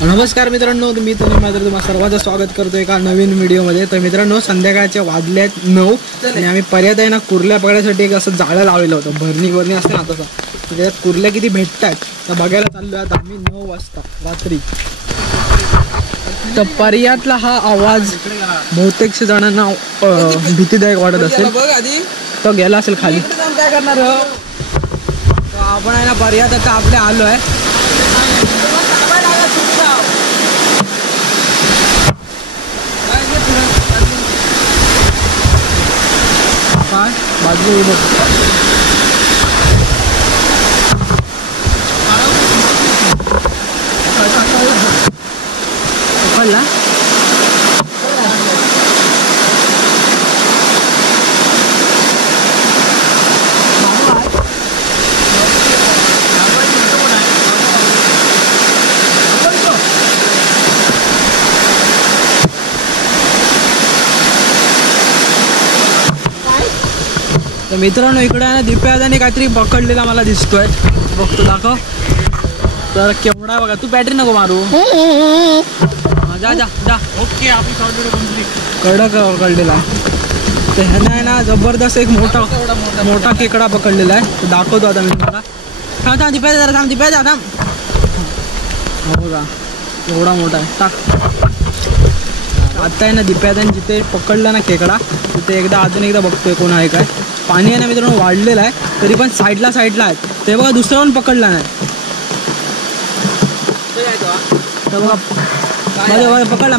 नमस्कार मित्रांनो, मी तुम्हा सर्वांचं स्वागत करतोय एका नवीन व्हिडिओमध्ये. तर मित्रांनो, संध्याकाळचे वाजलेत 9 आणि आम्ही पर्याय आहे ना कुर्ल्या पकडायसाठी एक असं जाळं लावलेलं होतं. भरणी असते ना तसं. तर त्याच्यात कुर्ल्या किती भेटतात तर बघायला चाललो आता आम्ही 9 वाजता रात्री. तर पर्यातला हा आवाज बहुतेक जणांना भीतीदायक वाटत असेल. तो गेला असेल खाली. काय करणार आपण आहे ना पर्यात आता आपल्या आलो आहे. बाजू पकडला तर मित्रांनो, इकडे आहे ना दिप्यादाने काहीतरी पकडलेला मला दिसतोय. बघतो, दाखव. तर केवढा बघा. तू बॅटरी नको मारू. जा जा जा. ओके, कडक पकडलेला. तर ह्यानं आहे ना जबरदस्त एक मोठा खेकडा पकडलेला आहे. तो दाखवतो आता मी तुम्हाला. थांब दिप्या जरा, थांब दिप्या जा, थांब. बघा एवढा मोठा आहे. टाक. आता आहे ना दिप्यादाने जिथे पकडला ना खेकडा तिथे अजून एकदा बघतोय कोण आहे काय. पाणी आहे ना मित्रांनो वाढलेलं आहे, तरी पण साईडला आहेत. ते बघा दुसरा पण पकडला नाही. तर बघा पकडला.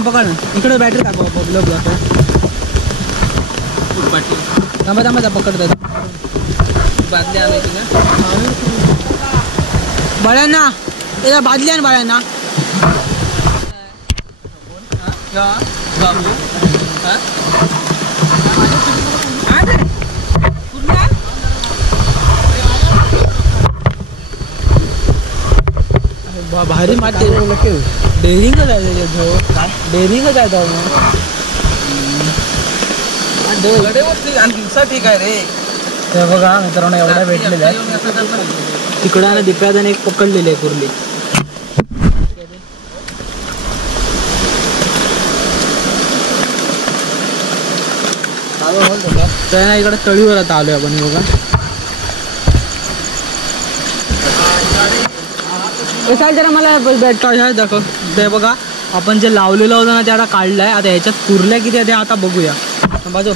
इकडे बॅटरी टाकू. ब्लॉग दाखव. थांबा पकडतात. बादली आणायची ना बाळ्यांना. त्याला बादली आण बाळ्यांना. भारी माती डेअरिंगच आहे त्याच्यात. डेअरिंगच आहे ठीक आहे रे. ते बघा मित्रांनो एवढ्या भेटलेल्या आहे. तिकडं ना दिप्यादाने एक पकडलेली आहे कुर्ली. तर इकडे तळीवर आता आलोय आपण. बघा जरा मला भेटतो दाखव. ते बघा आपण जे लावलेलं होतं ना त्याला काढलाय. आता ह्याच्यात कुर्ल्या किती आहे आता बघूया. बाजू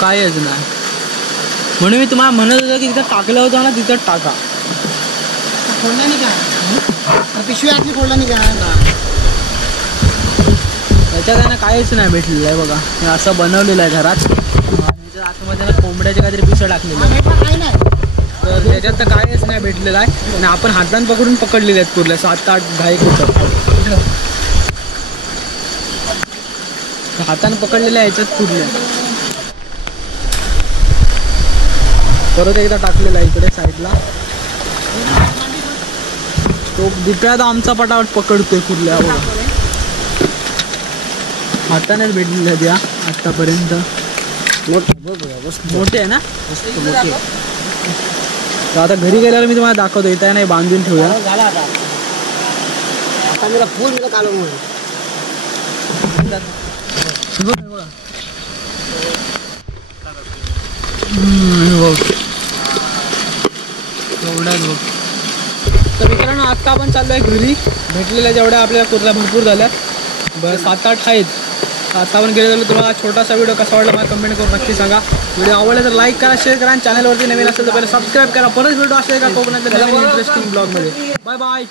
काय यायचं नाही म्हणून मी तुम्हाला म्हणत होतं की तिथं टाकलं होतं ना तिथं टाका. फोडला नाही का पिशवी आतली फोडला नाही का. याच्यात आहे ना काहीच नाही भेटलेलं आहे. बघा हे असं बनवलेलं आहे घरात. आतमध्ये ना कोंबड्याचे काहीतरी पिसं टाकलेलं. तर त्याच्यात तर काहीच नाही भेटलेलं आहे. आणि आपण हातान पकडून पकडलेले आहेत कुर्ल्या 7-8 10 कुठं हाताने पकडलेल्या ह्याच्यात कुर्ल्या. परत एकदा टाकलेला आहे इकडे साईडला. तो दिप्यादा आमचा पटापट पकडतोय कुर्ल्या. हातानेच भेटलेल्या द्या आतापर्यंत. मोठे आहे ना. तर आता घरी गेल्यावर मी तुम्हाला दाखवतो. इथे नाही बांधून ठेवूया. तर मित्रांनो आता आपण चाललो आहे घरी. भेटलेल्या जेवढ्या आपल्याला कुर्ल्या भरपूर झाल्या. 7-8 आहेत. आता आपण गेलेलो. तुम्हाला छोटासा व्हिडिओ कसा वाटला मला कमेंट करून नक्की सांगा. व्हिडिओ आवडला तर लाईक करा, शेअर करा आणि चॅनलवरती नवीन असेल तर पहिले सबस्क्राईब करा. परत व्हिडिओ असेल का कोकणातल्या इंटरेस्टिंग ब्लॉगमध्ये. Bye bye.